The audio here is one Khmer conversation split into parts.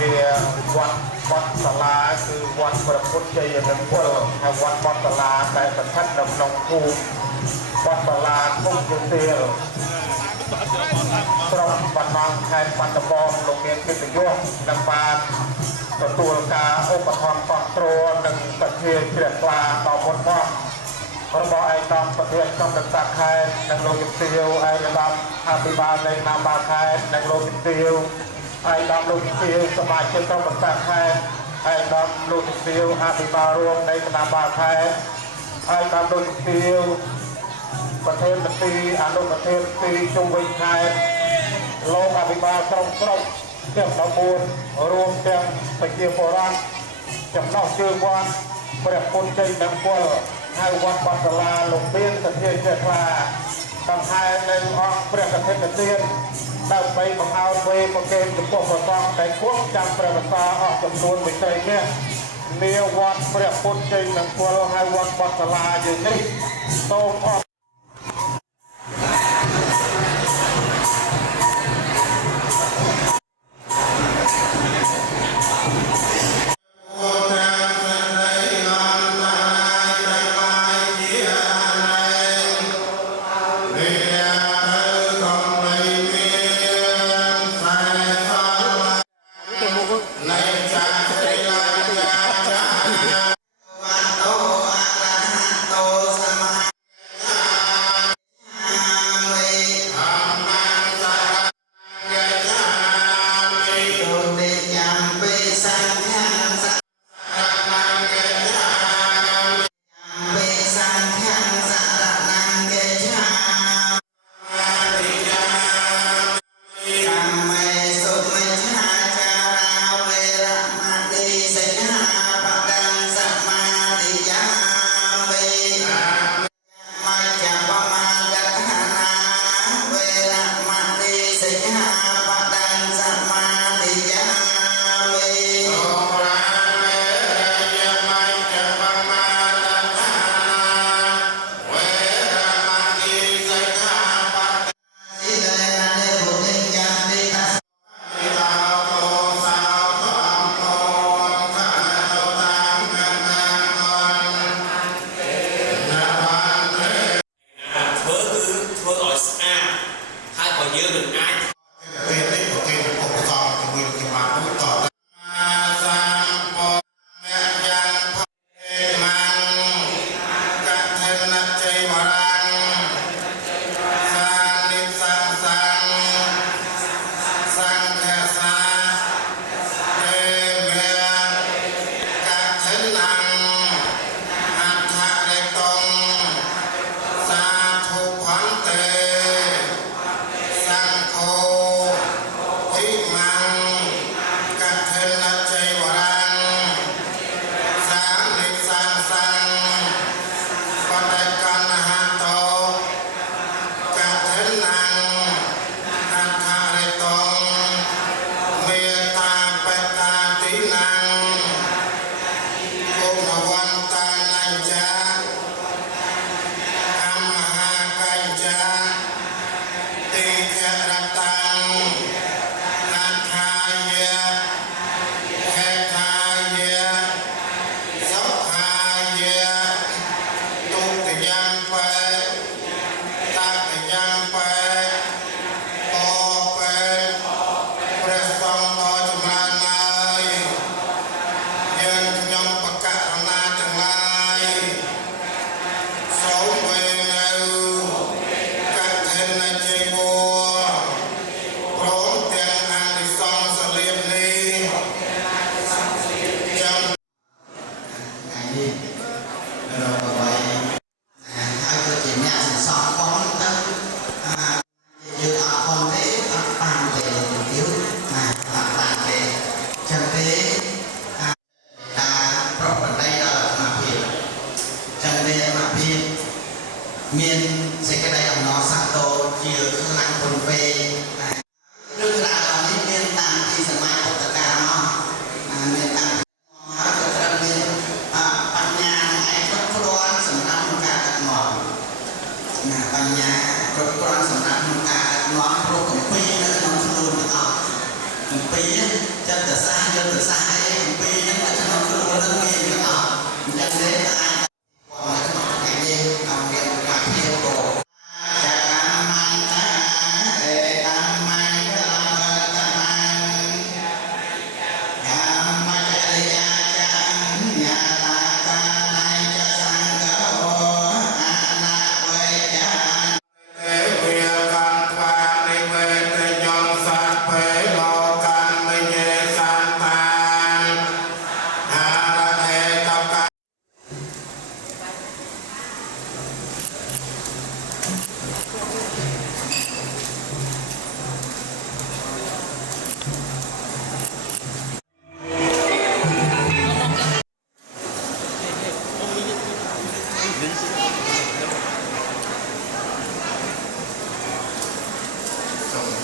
វាវត្តបត់សាលាគឺវត្តព្រះពុទ្ធជ័យមង្គលហើយវត្តបត់សាលាដែលស្ថិតនៅក្នុងភូមិបត់សាលាគុកយុទាលក្រុងបាត់ដំបងខេត្តបាត់ដំបងលោកមានកិត្តិយសនិងបានទទួលការឧបត្ថម្ភគ្រប់គ្រងនិងសទ្ធាជ្រះថ្លាដល់ពុទ្ធបរិស័ទរបស់ឯកឧត្តមប្រធានចំណាក់ខេត្តនិងលោកជំទាវឯកឧត្តមអភិបាលនៃណាបាលខេត្តនិងលោកជំទាវឯកឧត្តមលោកជំទាវសមាជិកក្រុមប្រឹក្សាខេត្តឯកឧត្តមលោកជំទាវអភិបាលរួមនៃគណៈបាលខេត្តឯកឧត្តមលោកជំទាវប្រធានមន្ត្រីអនុប្រធានមន្ត្រីជុំវិញខេត្តលោកអភិបាលក្រុមទាំង14រួមទាំងប្រជាពលរដ្ឋចំណុះជើងវត្តព្រះពុទ្ធជ័យមង្គលហើយវត្តបត់សាលាលោកមានសទ្ធាជ្រះថ្លាបង្ហាញនៅអង្គព្រះកឋិនទានដើម្បីបង្អោនវេប្រកេតចំពោះព្រះសង្ឃដែលគង់ចាំព្រះវស្សាអស់ចំនួន1 នេះនាវត្តព្រះពុទ្ធជ័យមង្គលហើយវត្តបត់សាលាយើងនេះសូមអរ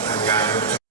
ทำงาน